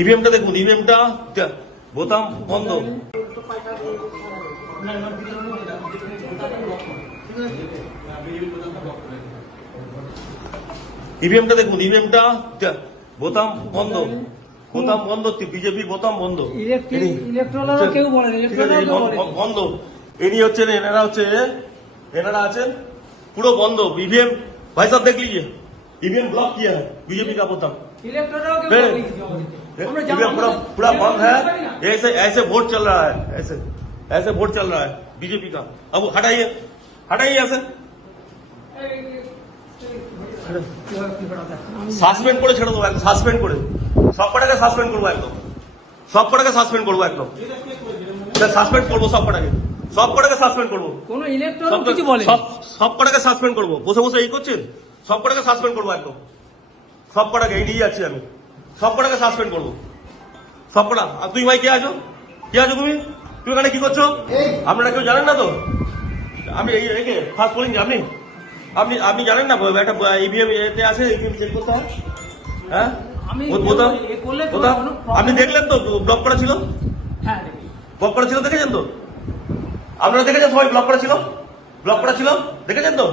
ইভিএমটা দেখুন, ইভিএমটা বোতাম বন্ধ। ইভিএমটা দেখুন, ইভিএমটা বোতাম বন্ধ, বোতাম বন্ধ, বিজেপি বোতাম বন্ধ, বন্ধ। ইনি হচ্ছেন, এনারা আছেন পুরো বন্ধ। ईवीएम भाई साहब देख लीजिए, ईवीएम ब्लॉक किया है बीजेपी का बोतम, ईवीएम पूरा बंद है। ऐसे ऐसे वोट चल रहा है, ऐसे वोट चल रहा है बीजेपी का। अब हटाइए, हटाइए ऐसे, সাসপেন্ড করে ছেড়ে দেবো, একদম সাসপেন্ড করে, সব কটাকে সাসপেন্ড করবো, একদম সব কটাকে সাসপেন্ড করবো, একদম সাসপেন্ড করবো, সব কটাকে সাসপেন্ড করবো, কোন ইলেকট্রন কিছু বলে, সব কটাকে সাসপেন্ড করবো। বসে বসে এই করছেন, সব কটাকে সাসপেন্ড করবো, একদম সব কটাকে, এই নিয়ে যাচ্ছি আমি, সব কটাকে সাসপেন্ড করবো, সব কটা। আর তুই ভাই কে আছো, কে আছো তুমি, তুমি এখানে কি করছো? আপনারা কেউ জানেন না তো? আমি এই ফার্স্ট বলিং, আপনি জানেন না একটা ইভিএম এতে আছে, ইভিএম চেক করতে হয়। হ্যাঁ, আপনি দেখলেন তো ব্লক করা ছিল, ব্লক করা ছিল, দেখেছেন তো? আপনারা দেখেছেন সবাই, ব্লক করা ছিল, দেখেছেন তো?